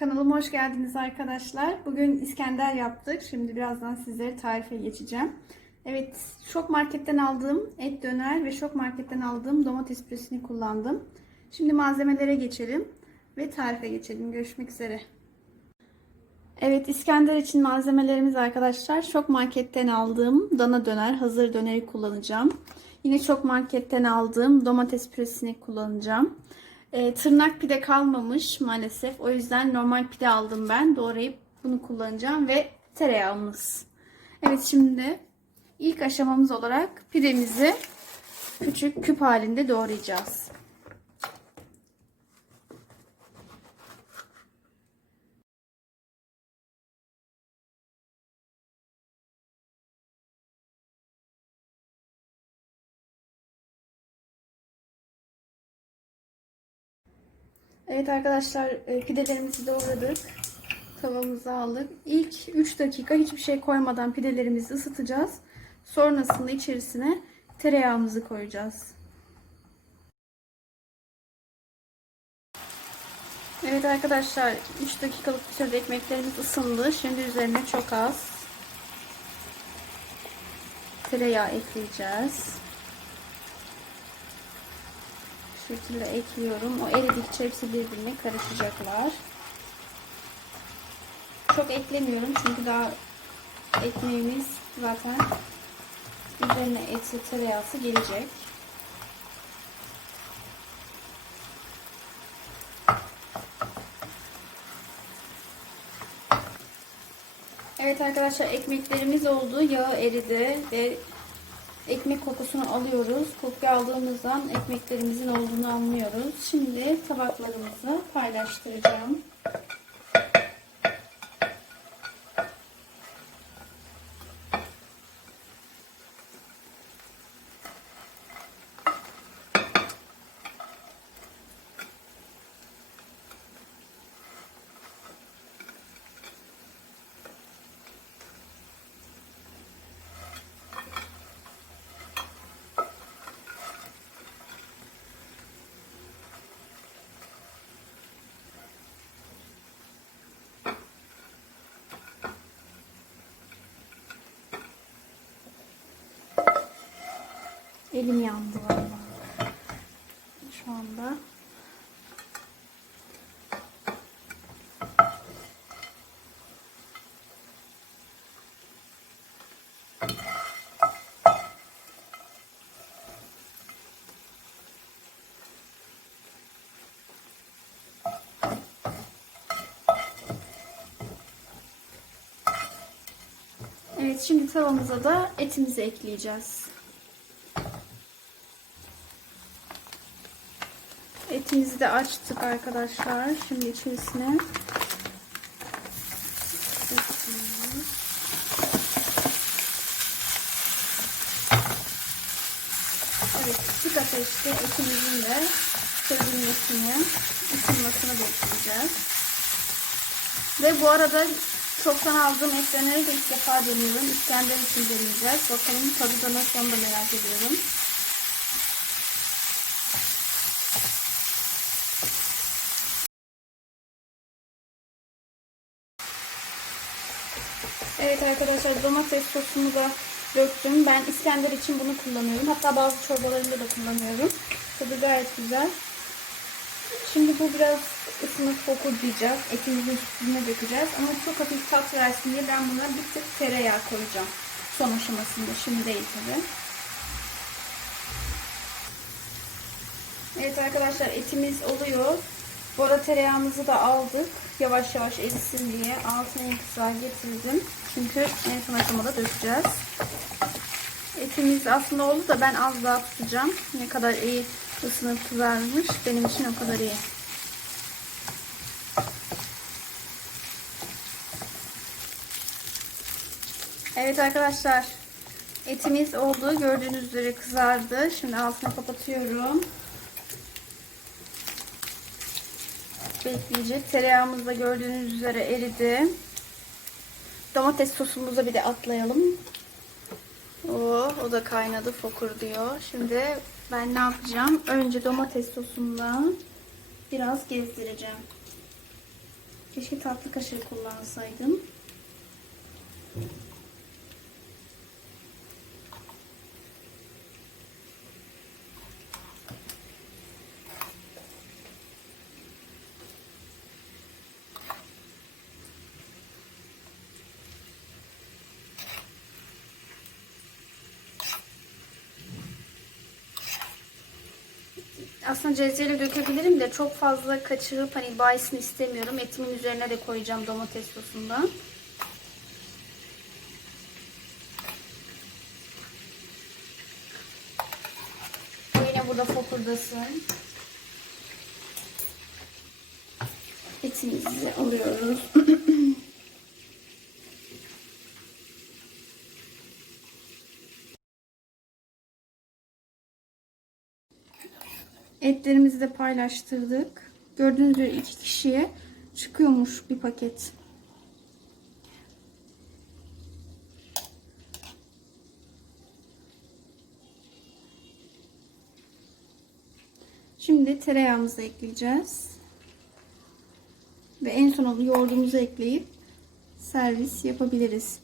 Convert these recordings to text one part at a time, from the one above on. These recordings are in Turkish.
Kanalıma hoş geldiniz arkadaşlar. Bugün İskender yaptık. Şimdi birazdan sizlere tarife geçeceğim. Evet, Şok Market'ten aldığım et döner ve Şok Market'ten aldığım domates püresini kullandım. Şimdi malzemelere geçelim ve tarife geçelim. Görüşmek üzere. Evet, İskender için malzemelerimiz arkadaşlar. Şok Market'ten aldığım dana döner, hazır döneri kullanacağım. Yine Şok Market'ten aldığım domates püresini kullanacağım. E, tırnak pide kalmamış maalesef. O yüzden normal pide aldım ben. Doğrayıp bunu kullanacağım ve tereyağımız. Evet şimdi ilk aşamamız olarak pidemizi küçük küp halinde doğrayacağız. Evet arkadaşlar e, pidelerimizi doğradık. Tavamıza aldık. İlk 3 dakika hiçbir şey koymadan pidelerimizi ısıtacağız. Sonrasında içerisine tereyağımızı koyacağız. Evet arkadaşlar 3 dakikalık bir sürede ekmeklerimiz ısındı. Şimdi üzerine çok az tereyağı ekleyeceğiz. Bu şekilde ekliyorum. O eridikçe hepsi birbirine karışacaklar. Çok eklemiyorum çünkü daha ekmeğimiz zaten üzerine eti tereyağısı gelecek. Evet arkadaşlar ekmeklerimiz oldu. Yağı eridi ve ekmek kokusunu alıyoruz. Kokuyu aldığımızdan ekmeklerimizin olduğunu anlıyoruz. Şimdi tabaklarımızı paylaştıracağım. Elim yandı vallahi. Şu anda. Evet şimdi tavamıza da etimizi ekleyeceğiz. Etimizi de açtık arkadaşlar. Şimdi içerisine Evet, küçük ateşte etimizin de çözülmesini, ısınmasını bekleyeceğiz. Ve bu arada çoktan aldığım etleri de ilk defa deniyorum. İskender için deneyeceğiz. Bakalım tadı da nasıl onu da merak ediyorum. Evet arkadaşlar domates sosumu da döktüm. Ben İskender için bunu kullanıyorum. Hatta bazı çorbalarında da kullanıyorum. Tadı gayet güzel. Şimdi bu biraz ısınıp fokurdayacak. Etimizin üstüne dökeceğiz. Ama çok hafif tat versin diye ben buna bir tık tereyağı koyacağım. Son aşamasında. Şimdi değil tabi. Evet arkadaşlar etimiz oluyor. Bu arada tereyağımızı da aldık. Yavaş yavaş erisin diye altına en kısa getirdim. Çünkü en son aşamada dökeceğiz. Etimiz aslında oldu da ben az daha tutacağım. Ne kadar iyi ısınıp kızarmış benim için o kadar iyi. Evet arkadaşlar etimiz oldu. Gördüğünüz üzere kızardı. Şimdi altını kapatıyorum. Bekleyecek. Tereyağımız da gördüğünüz üzere eridi. Domates sosumuza bir de atlayalım. Oh, o da kaynadı fokur diyor. Şimdi ben ne yapacağım? Önce domates sosundan biraz gezdireceğim. Keşke tatlı kaşığı kullansaydım. Aslında cezveyle dökebilirim de çok fazla kaçırıp hani bayısını istemiyorum. Etimin üzerine de koyacağım domates sosundan. Yine burada fokurdasın. Etimizi alıyoruz. Etlerimizi de paylaştırdık. Gördüğünüz gibi iki kişiye çıkıyormuş bir paket. Şimdi tereyağımızı ekleyeceğiz. Ve en son yoğurdumuzu ekleyip servis yapabiliriz.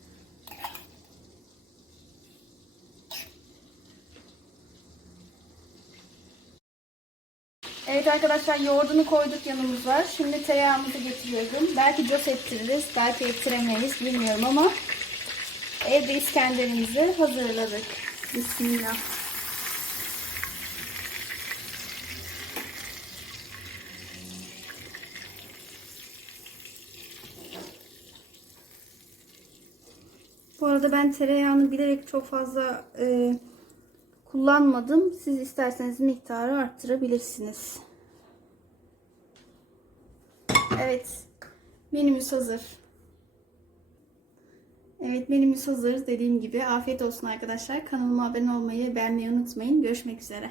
Evet arkadaşlar yoğurdunu koyduk yanımıza. Şimdi tereyağımızı getiriyorum. Belki cos ettiririz, belki ettiremeyiz bilmiyorum ama evde İskenderimizi hazırladık. Bismillah. Bu arada ben tereyağını bilerek çok fazla e, kullanmadım. Siz isterseniz miktarı arttırabilirsiniz. Evet. Menümüz hazır. Evet menümüz hazır. Dediğim gibi afiyet olsun arkadaşlar. Kanalıma abone olmayı, beğenmeyi unutmayın. Görüşmek üzere.